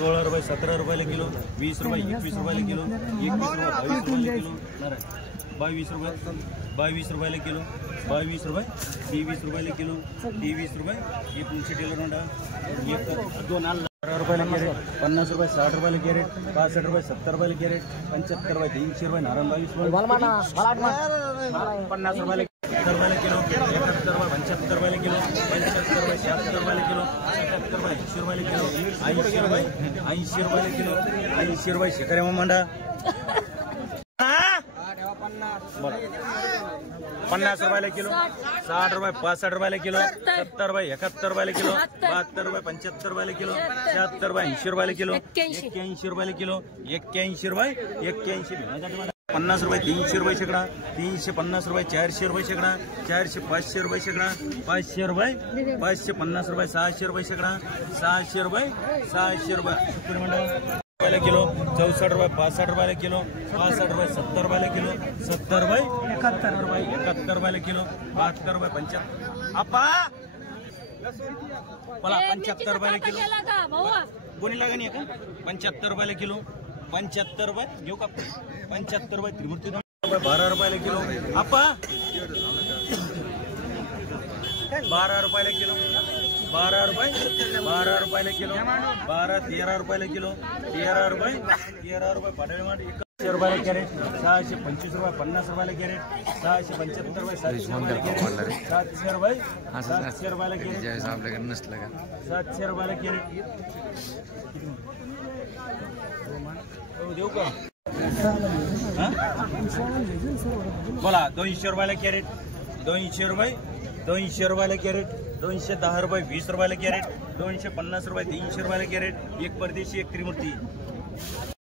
16 रुपये 17 रुपये किलो, 20 रुपये 21 रुपये किलो, 21 रुपये 22 रुपये किलो, 22 रुपये किलो, 22 रुपये 23 रुपये किलो, 23 रुपये ये पुढचे टेलर म्हणा 12 रुपये कॅरेट, 50 रुपये 60 रुपये कॅरेट, 65 रुपये 70 रुपये कॅरेट, 75 रुपये 300 रुपये नारायण 22 रुपये, 50 रुपये 70 रुपये किलो, 71 रुपये 75 रुपये किलो, 75 रुपये 76 रुपये किलो, 77 रुपये 80 रुपये किलो, 80 रुपये किलो, 80 रुपये शेकरे मंडा 50 रुपये किलो, 60 रुपये 65 रुपये किलो, 70 रुपये 71 रुपये किलो, 72 रुपये 75 रुपये किलो, 76 रुपये 80 रुपये किलो, 81 रुपये किलो, 81 रुपये 50 रुपये 300 रुपये शेकडा, 350 रुपये 400 रुपये शेकडा, 400 500 रुपये शेकडा, 500 रुपये 550 रुपये 600 रुपये शेकडा, 600 रुपये 600 रुपये किलो, 64 रुपये 65 रुपये किलो, 65 रुपये 70 रुपये किलो, 70 रुपये 71 रुपये किलो, 72 रुपये 75 आपा बोला 75 रुपये किलो कोणी लागा नाही का 75 रुपये किलो, 75 रुपये घेऊ का 75 रुपये त्रिमूर्ती 12 रुपये किलो आपा 12 रुपये किलो, 12 रुपये किलो, 12 13 रुपये किलो, 13 रुपये पाडळे माठ 100 रुपये कॅरेट, 625 रुपये 50 रुपये कॅरेट, 675 रुपये 700 रुपये कॅरेट, 700 रुपये कॅरेट, 700 रुपये कॅरेट देऊ का बोला 200 रुपये कॅरेट, 200 रुपये कॅरेट, 210 रुपये 20 रुपये कॅरेट, 250 रुपये 300 रुपये कॅरेट, एक परदेशी एक त्रिमूर्ती